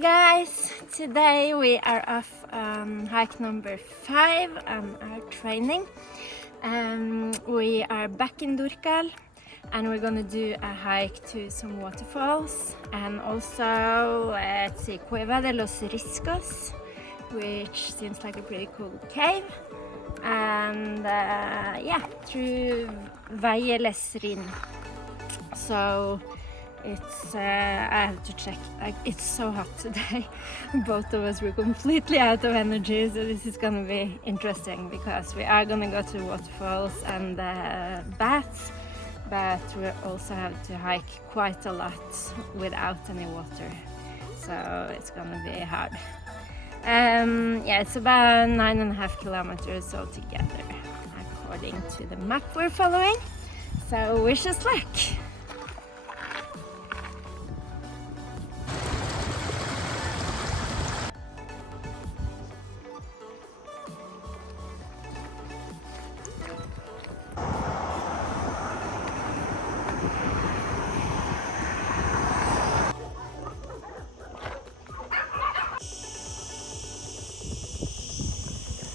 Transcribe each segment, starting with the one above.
guys! Today we are off hike number 5 on our training. We are back in Durcal and we're gonna do a hike to some waterfalls and also let's see, Cueva de los Riscos, which seems like a pretty cool cave, and yeah, through Valle Lesrin. So it's I have to check, like, it's so hot today. Both of us were completely out of energy, so this is gonna be interesting because we are gonna go to waterfalls and baths, but we also have to hike quite a lot without any water, so it's gonna be hard. Yeah, it's about 9.5 kilometers altogether according to the map we're following, so wish us luck.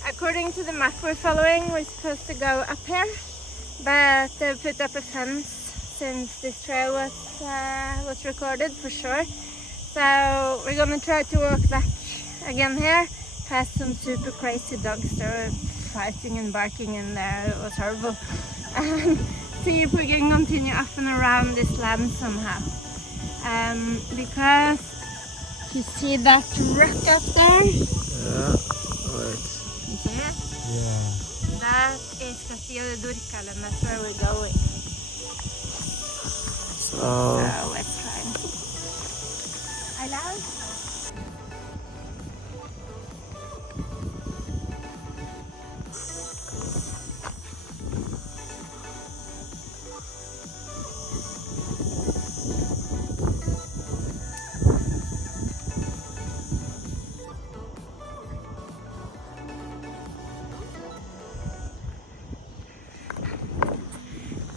According to the map we're following, we're supposed to go up here, but they've put up a fence since this trail was recorded for sure. So we're gonna try to walk back again here, past some super crazy dogs that were fighting and barking in there. It was horrible. And see if we can continue up and around this land somehow. Because you see that rock up there? Yeah, right. Yeah. That is Castillo de Dúrcal, and that's where we're going. So let's try and see. Are loud?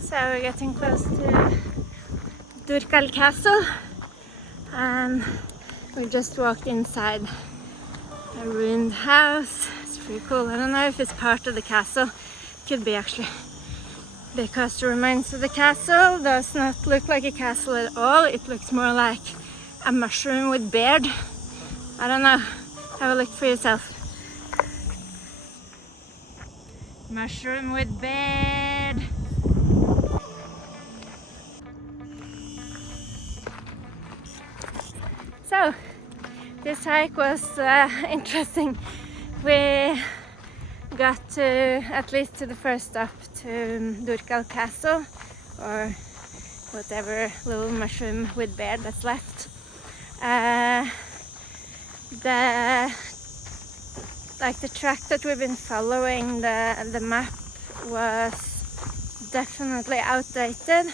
So we're getting close to Durcal Castle, and we just walked inside a ruined house. It's pretty cool. I don't know if it's part of the castle. Could be actually, because the remains of the castle does not look like a castle at all. It looks more like a mushroom with beard. I don't know. Have a look for yourself. Mushroom with beard. So this hike was interesting. We got to at least to the first stop, to Durcal Castle, or whatever little mushroom with beard that's left. The track that we've been following, the map was definitely outdated.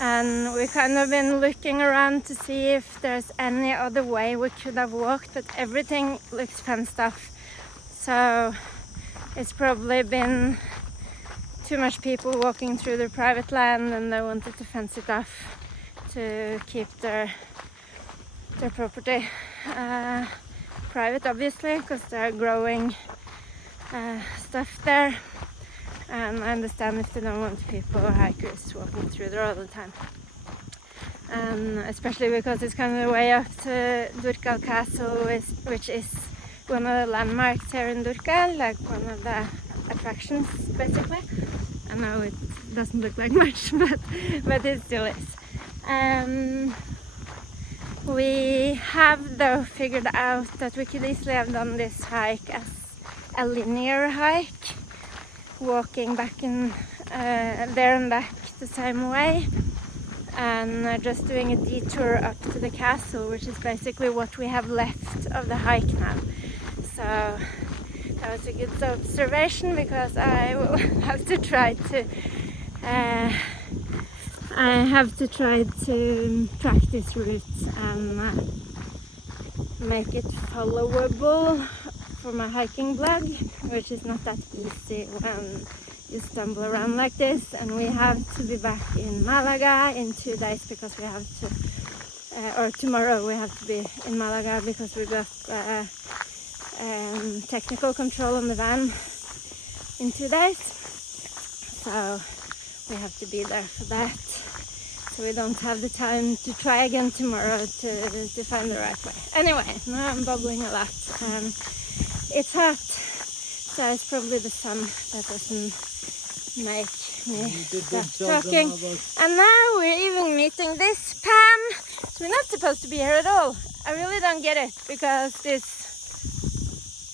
And we've kind of been looking around to see if there's any other way we could have walked, but everything looks fenced off. So it's probably been too much people walking through their private land, and they wanted to fence it off to keep their property private, obviously, because they're growing stuff there. And I understand if they don't want people or hikers walking through there all the time. And especially because it's kind of the way up to Durcal Castle, which is one of the landmarks here in Durcal, like one of the attractions, basically. I know it doesn't look like much, but it still is. We have, though, figured out that we could easily have done this hike as a linear hike, walking back in there and back the same way, and just doing a detour up to the castle, which is basically what we have left of the hike now. So that was a good observation, because I will have to try to track this route and make it followable for my hiking blog, which is not that easy when you stumble around like this. And we have to be back in Malaga in 2 days because we have to or tomorrow we have to be in Malaga because we got technical control on the van in 2 days. So we have to be there for that. So we don't have the time to try again tomorrow to find the right way. Anyway, now I'm bubbling a lot. It's hot, so it's probably the sun that doesn't make me stop talking. And now we're even meeting this pan. So we're not supposed to be here at all. I really don't get it because this...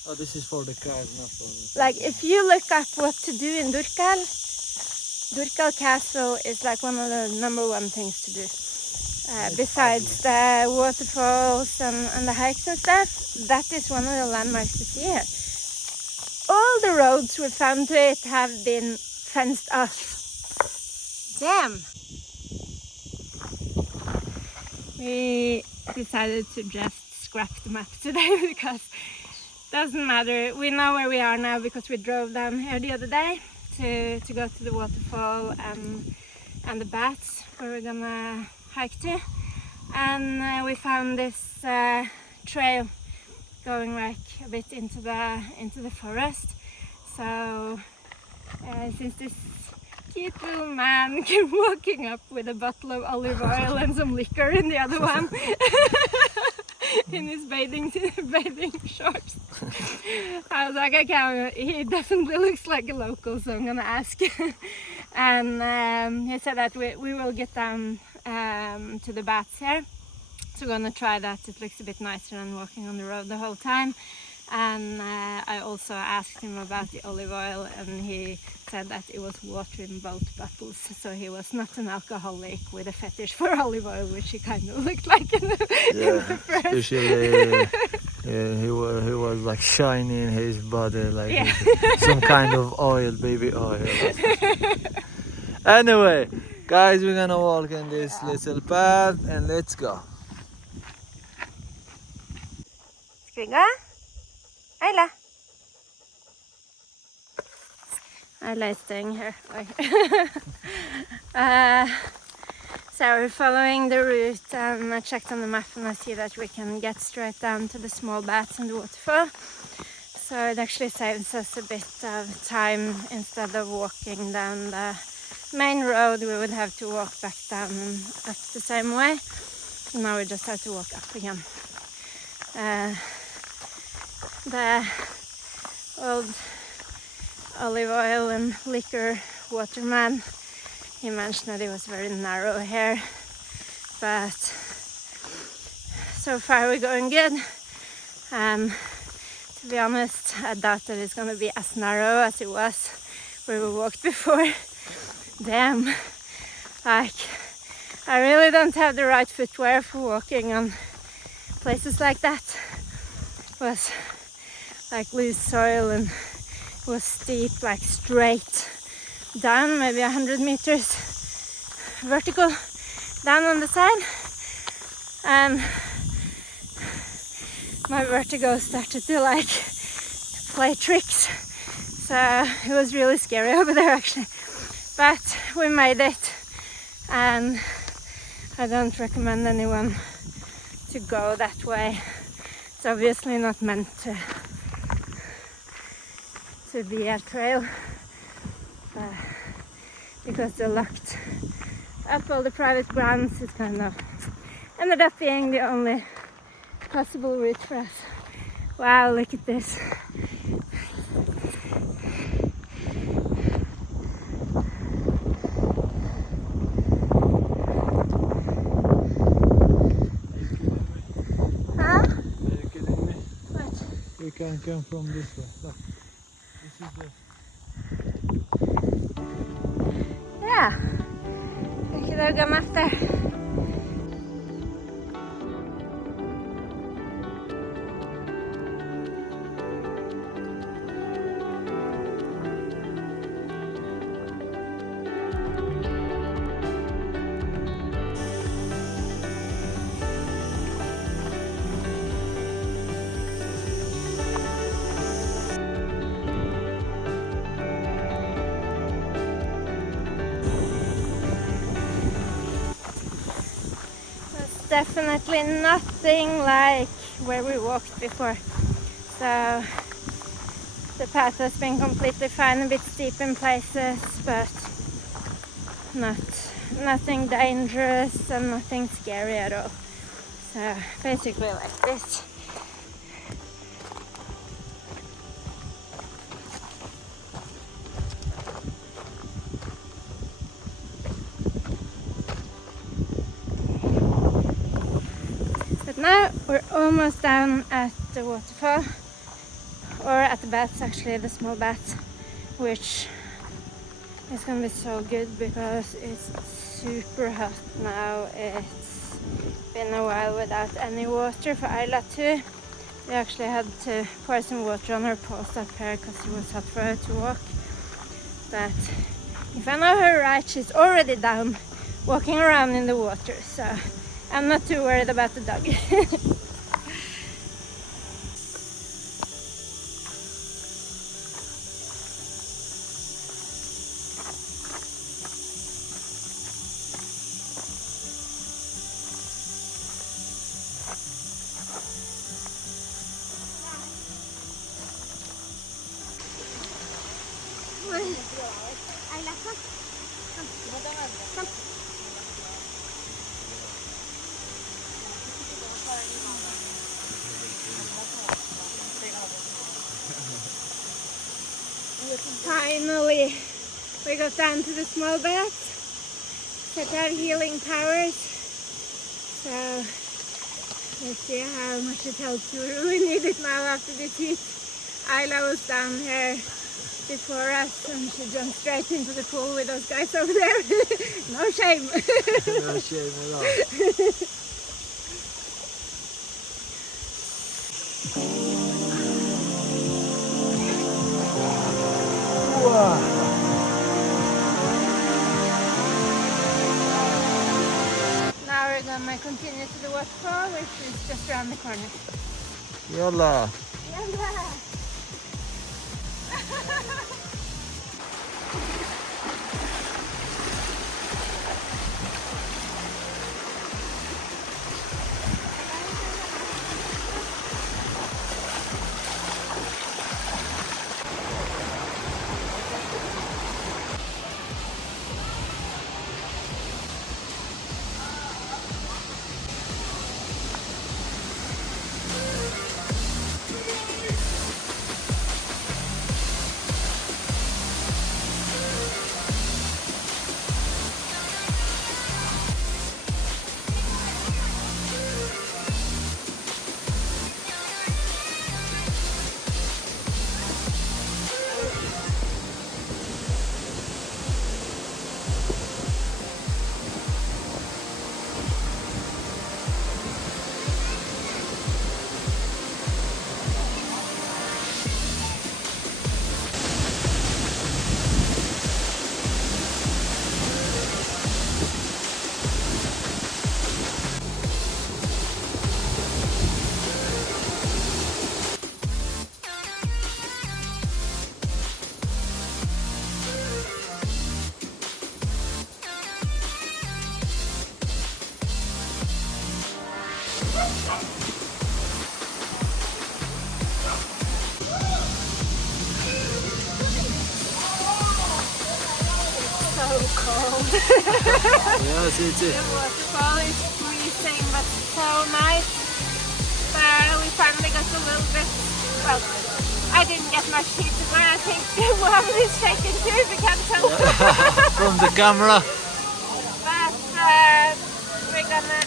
Oh, this is for the cars, not for the... Like, if you look up what to do in Durcal, Durcal Castle is like one of the #1 things to do. Besides the waterfalls and the hikes and stuff, that is one of the landmarks to see here. All the roads we found to it have been fenced off. Damn! We decided to just scrap the map today because it doesn't matter. We know where we are now because we drove down here the other day to go to the waterfall and the bats where we're gonna hike to, and we found this trail going like a bit into the forest. So since this cute little man came walking up with a bottle of olive oil and some liquor in the other one in his bathing shorts, I was like, okay, he definitely looks like a local, so I'm gonna ask. And he said that we will get down to the bats here, so we're gonna try that. It looks a bit nicer than walking on the road the whole time. And I also asked him about the olive oil, and he said that it was water in both bottles, so he was not an alcoholic with a fetish for olive oil, which he kind of looked like in the first. Especially he was like shiny in his body, like some kind of oil, baby oil. Anyway, guys, we're gonna walk in this little path and let's go. Ska vi gå? Ayla. Ayla is staying here. So we're following the route, and I checked on the map and I see that we can get straight down to the small bats and the waterfall. So it actually saves us a bit of time. Instead of walking down the main road, we would have to walk back down and up the same way. So now we just have to walk up again. The old olive oil and liquor waterman, he mentioned that it was very narrow here, but so far we're going good. To be honest, I doubt that it's going to be as narrow as it was where we walked before. Damn, like, I really don't have the right footwear for walking on places like that. It was like loose soil and it was steep, like straight down, maybe 100 meters vertical down on the side, and my vertigo started to like play tricks, so it was really scary over there actually, but we made it, and I don't recommend anyone to go that way. It's obviously not meant to be a trail, because they locked up all the private grounds. It kind of ended up being the only possible route for us. Wow, look at this. Huh? Are you kidding me? What? We can come from this way. Look. This is the... Yeah, we could have gone up there. definitely nothing like where we walked before. So the path has been completely fine, a bit steep in places, but nothing dangerous and nothing scary at all. So basically like this. But now we're almost down at the waterfall, or at the baths, actually, the small baths, which is gonna be so good because it's super hot now. It's been a while without any water for Ayla too. We actually had to pour some water on her paws up here because it was hot for her to walk. But if I know her right, she's already down walking around in the water, so I'm not too worried about the dog. Finally, we got down to the small bath, set our healing powers. So let's see how much it helps. We really need it now after this heat. Ayla was down here before us and she jumped straight into the pool with those guys over there. No shame. No shame at all. Now we're gonna continue to the waterfall, which is just around the corner. Yalla. Yalla. Cold. Yes, it is. The waterfall is freezing, but so nice. We finally got a little bit, well, I didn't get much heat, but I think the water is shaking too, if you can't tell. From the camera. But we're gonna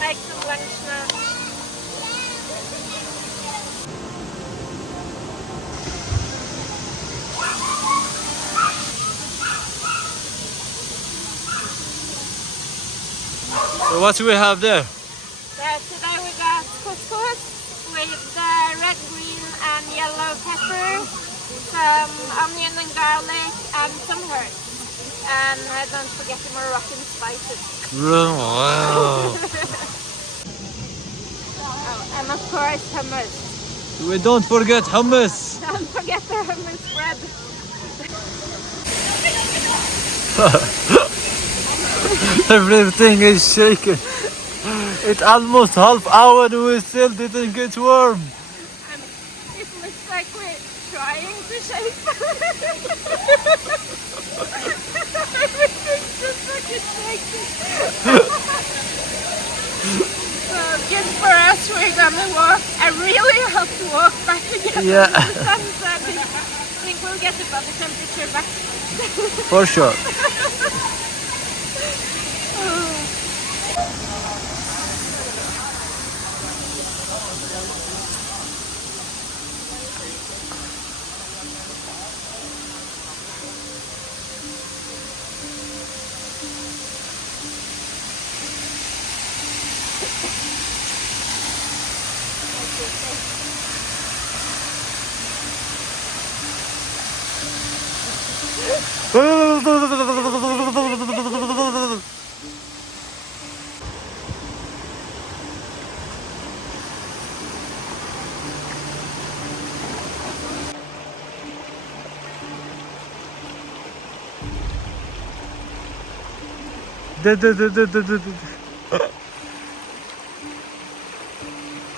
make some lunch now. So what do we have there? Today we got couscous with red, green and yellow pepper, some onion and garlic and some herbs. And don't forget the Moroccan spices. Wow. Oh, and of course hummus. We don't forget hummus. Don't forget the hummus bread. Everything is shaking. It's almost half hour and we still didn't get warm. And it looks like we're trying to shake. Everything's just fucking shaking. So good for us, we're gonna walk a really hot walk back again. Yeah. To the sun, so I think we'll get the body temperature back. For sure.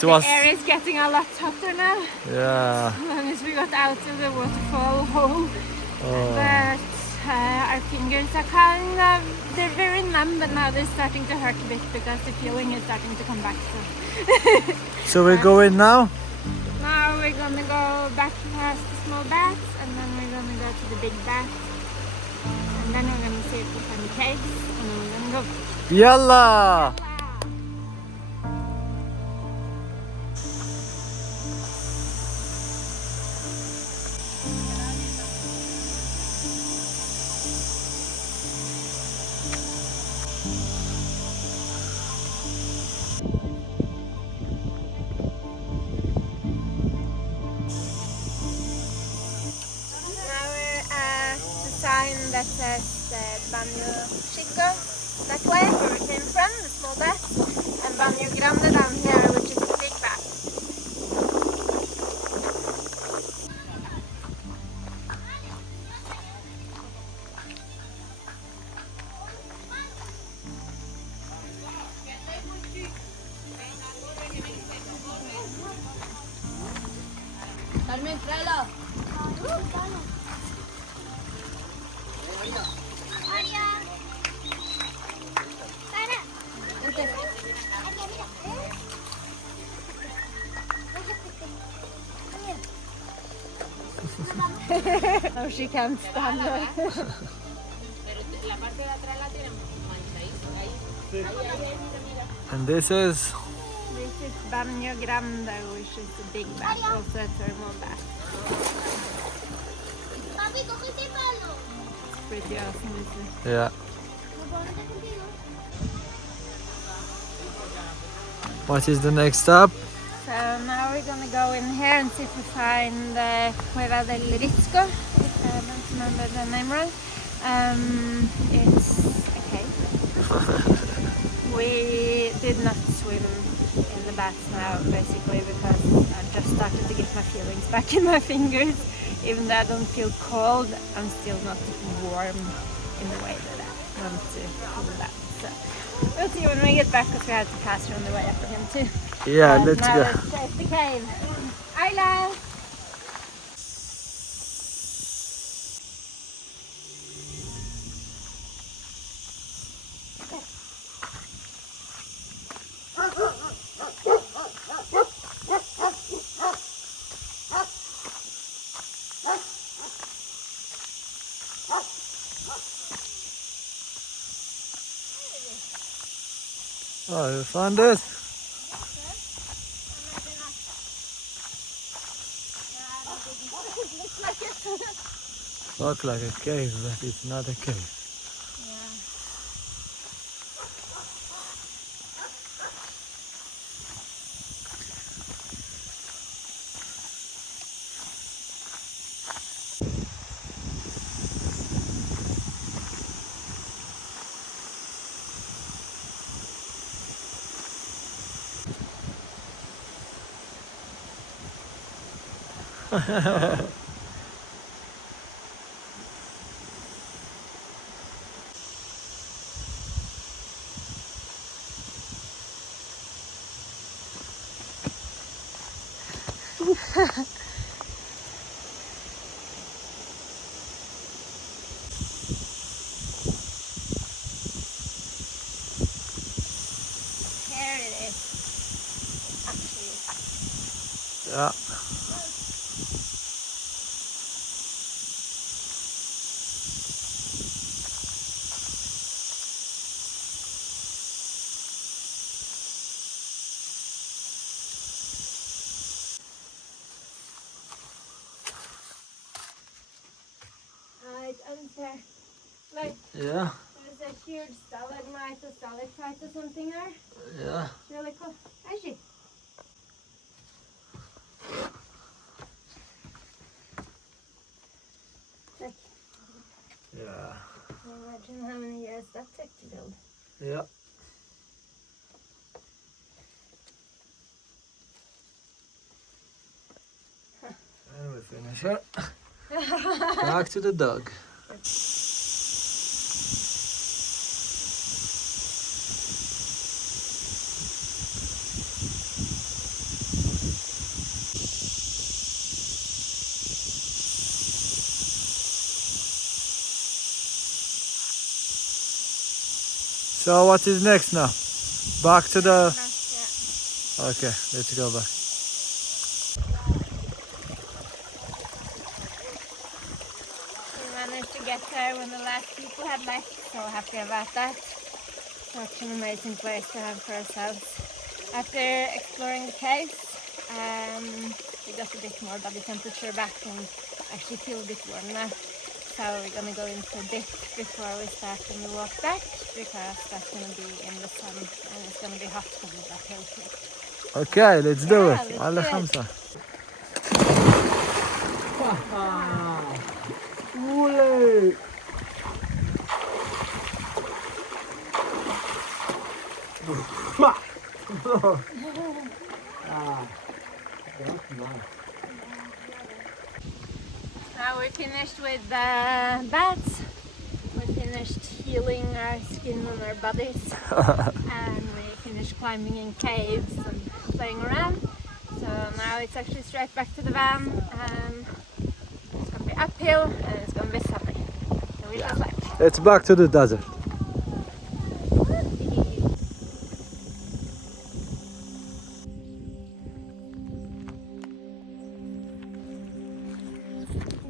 It was, The air is getting a lot hotter now. yeah. As long as we got out of the waterfall hole. But our fingers are they're very numb, but now they're starting to hurt a bit because the feeling is starting to come back. So we're going now? Now we're gonna go back past the small baths, and then we're gonna go to the big bath. And then we're gonna see if we find the caves, and then we're gonna go. Yalla! Now we're at the sign that says Baño Chico that way, where we came from, the small bath, and Baño Grande down here, which is the big bath. Carmen, tráelo. Oh, she can't stand it. And this is This is Baño Grande, which is the big bath, also a thermal bath. It's pretty awesome, isn't it? yeah. What is the next stop? So now we're gonna go in here and see if we find Cueva del Risco, if I don't remember the name wrong. It's a cave. We did not swim in the baths now, basically, because I just started to get my feelings back in my fingers. Even though I don't feel cold, I'm still not warm in the way that I want to feel that. So we'll see when we get back, because we have to pass on the way up again too. Yeah, let's now go. Let's test the cave. Ayla! Oh, you found it? Looks like a cave, but it's not a cave. there. Like, Yeah. there's a huge stalagmite or stalactite or something there. Yeah. It's really cool. Actually. Like, Yeah. can you imagine how many years that took to build? Yeah. And we finish it. Back to the dog. So what is next now? Back to the... Yeah. Okay, let's go back. We managed to get there when the last people had left. So happy about that. Such an amazing place to have for ourselves. After exploring the caves, we got a bit more body temperature back and actually feel a bit warm now. So we're gonna go in for a dip before we start on the walk back, because that's gonna be in the sun and it's gonna be hot because of that hill trip. Okay, let's do Yeah, it. let's do it. خمسة. Wooly. Now we're finished with the baths. We finished healing our skin and our bodies. And we finished climbing in caves and playing around. So now it's actually straight back to the van, and it's gonna be uphill and it's gonna be sunny. So we just left. It's back to the desert.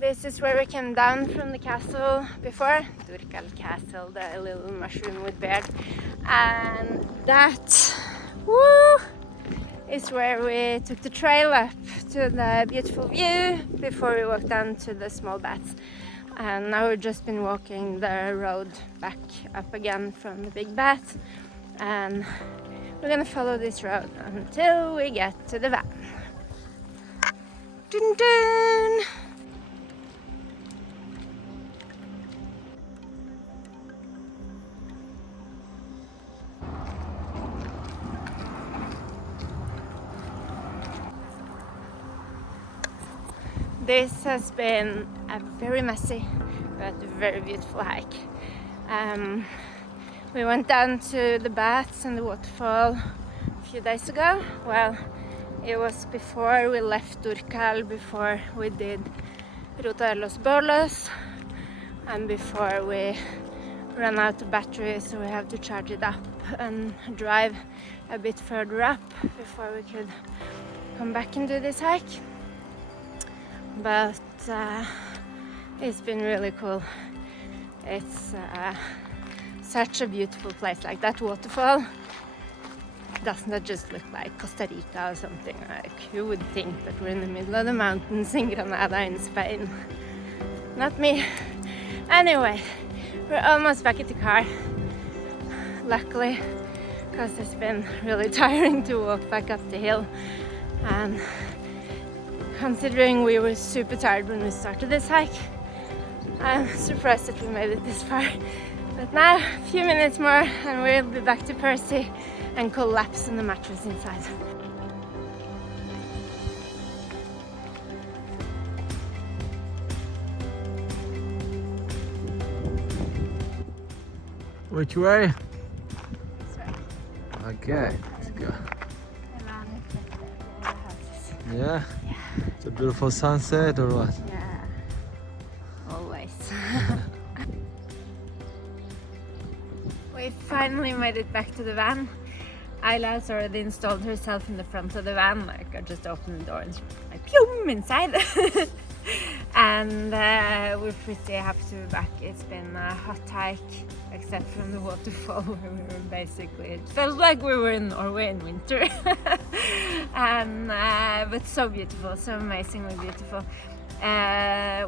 This is where we came down from the castle before, Durcal castle, the little mushroom with beard. And that, woo, is where we took the trail up to the beautiful view before we walked down to the small baths. And now we've just been walking the road back up again from the big bath. And we're gonna follow this road until we get to the van. Dun dun! This has been a very messy but very beautiful hike. We went down to the baths and the waterfall a few days ago. Well, it was before we left Durcal, before we did Ruta de los Bolos, and before we ran out of battery, so we have to charge it up and drive a bit further up before we could come back and do this hike. But it's been really cool. It's such a beautiful place. Like that waterfall doesn't just look like Costa Rica or something. Like, who would think that we're in the middle of the mountains in Granada in Spain? Not me. Anyway, we're almost back at the car, luckily, because it's been really tiring to walk back up the hill. And considering we were super tired when we started this hike, I'm surprised that we made it this far. But now, a few minutes more and we'll be back to Percy and collapse on the mattress inside. Which way? This way. Okay, let's go. Yeah? Yeah. It's a beautiful sunset or what? Yeah. Always. We finally made it back to the van. Ayla has already installed herself in the front of the van. Like, I just opened the door and she's like, pew, inside. And we're pretty happy to be back. It's been a hot hike, except from the waterfall where we were basically, it felt like we were in Norway in winter. And but so beautiful, so amazingly beautiful.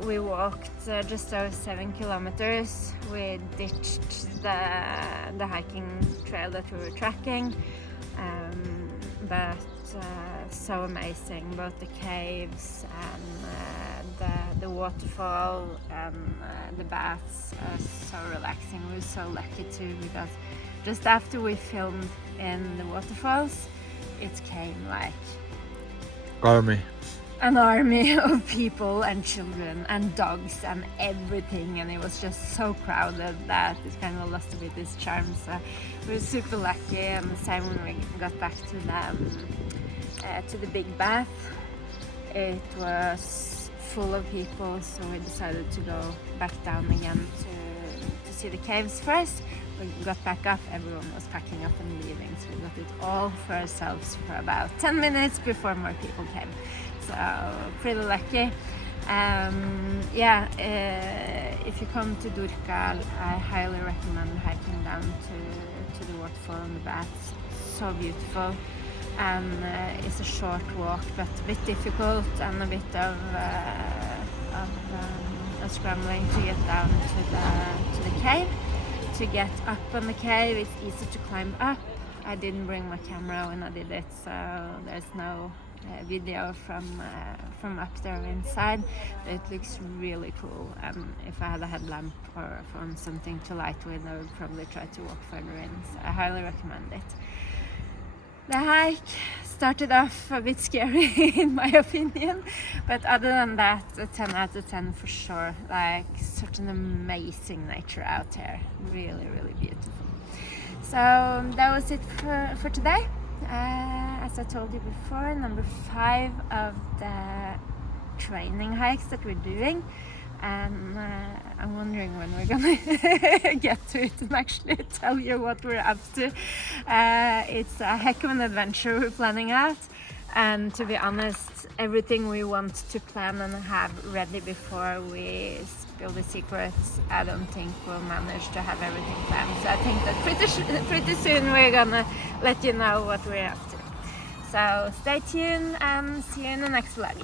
We walked just over 7 kilometers. We ditched the hiking trail that we were tracking, but so amazing, both the caves and the waterfall and the baths are so relaxing. We were so lucky too, because just after we filmed in the waterfalls, it came like an army of people and children and dogs and everything, and it was just so crowded that it kind of lost a bit its charm. So we were super lucky. And the same when we got back to the big bath, it was full of people, so we decided to go back down again to see the caves first. We got back up, everyone was packing up and leaving, so we got it all for ourselves for about 10 minutes before more people came. So pretty lucky. If you come to Durcal, I highly recommend hiking down to the waterfall and the baths. So beautiful. It's a short walk, but a bit difficult and a bit of scrambling to get down to the cave. To get up on the cave, it's easy to climb up. I didn't bring my camera when I did it, so there's no video from up there inside. But it looks really cool, and if I had a headlamp or found something to light with, I would probably try to walk further in, so I highly recommend it. The hike started off a bit scary in my opinion, but other than that, a 10 out of 10 for sure. Like, such an amazing nature out here, really, really beautiful. So that was it for today. As I told you before, number 5 of the training hikes that we're doing, and I'm wondering when we're gonna get to it and actually tell you what we're up to. It's a heck of an adventure we're planning out, and to be honest, everything we want to plan and have ready before we spill the secrets, I don't think we'll manage to have everything planned. So I think that pretty soon we're gonna let you know what we're up to. So stay tuned and see you in the next vlog.